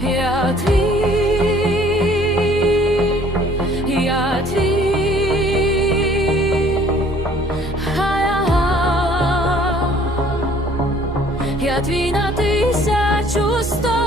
я твій, я твій, я твій на тисячу сто.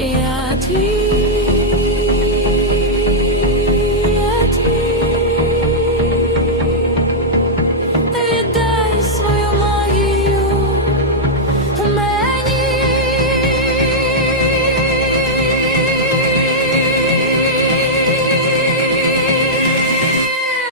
Я твій.